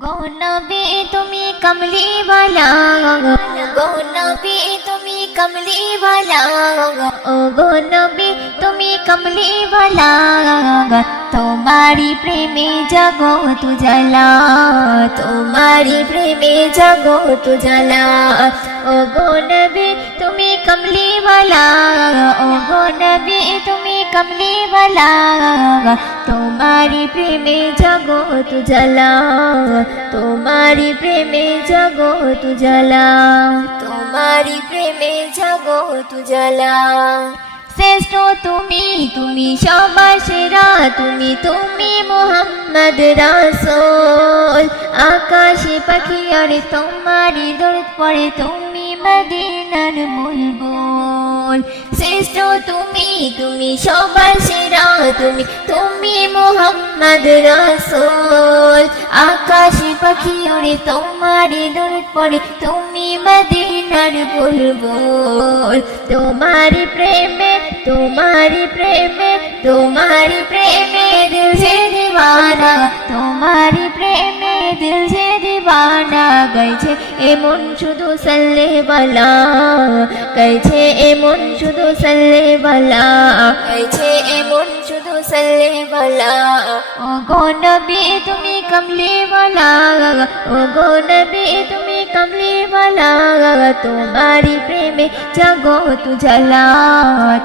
গো নবী তুমি কমলি वाला গো নবী তুমি কমলি वाला ও গো নবী তুমি কমলি वाला তোমারি প্রেমে জগৎ জ্বালা তোমারি প্রেমে জগৎ জ্বালা ও গো নবী তুমি কমলি वाला ও গো নবী তুমি কমলি वाला তোমারি প্রেমে জগৎ জ্বালা তোমারি প্রেমে জগৎ জ্বালা তোমারি প্রেমে জগৎ জ্বালা শ্রেষ্ঠ তুমি তুমি সবার সেরা তুমি তুমি মুহাম্মদ রাসূল আকাশে পাখি আর তোমারি দরদ পড়ে তুমি মদিনার বুলবুল শ্রেষ্ঠ তুমি তুমি সবার সেরা তুমি তুমি মুহাম্মদ রাসূল আকাশে পাখি আর তোমারি দরদ পড়ে তুমি মদিনার বুলবুল তোমারি প্রেমে तुम्हारी प्रेमे दिल से दीवाना तुम्हारी प्रेमे दिल से दीवाना গাইছে এমন শুধু সাল্লে বালা গাইছে এমন শুধু সাল্লে বালা গাইছে এমন শুধু সাল্লে বালা ও গো নবী তুমি কমলি वाला ও গো নবী তুমি কমলি वाला তোমারি প্রেমে জগৎ জ্বালা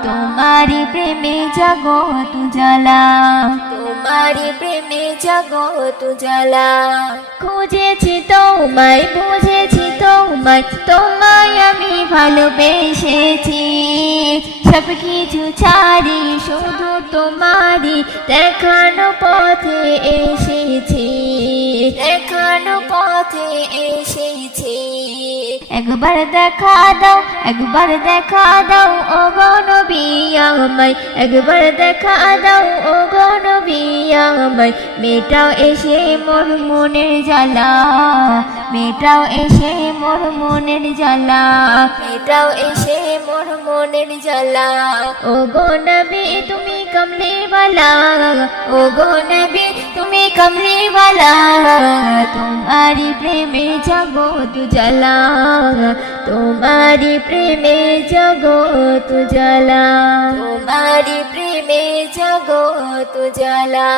তোমারি প্রেমে জগৎ জ্বালা তোমারি প্রেমে জগৎ জ্বালা খুঁজেছি তোমায় বুঝেছি তোমায় তোমায় আমি ভালোবেসেছি সব কিছু ছাড়ি শুধু তোমারি দেখানো পথে এসেছি দেখানো পথে এসেছি একবার দেখা দাও ও গো নবী আমায় একবার দেখা দাও ও গো নবী আমায় মেটাও এসে মোর মনের জ্বালা মেটাও এসে মোর মনের জ্বালা মেটাও এসে মোর মনের জ্বালা ও গো নবী তুমি কমলি वाला ও গো নবী তুমি কমলি वाला তোমারি প্রেমে জগৎ জ্বালা তোমারি প্রেমে জগৎ জ্বালা তোমারি প্রেমে জগৎ জ্বালা।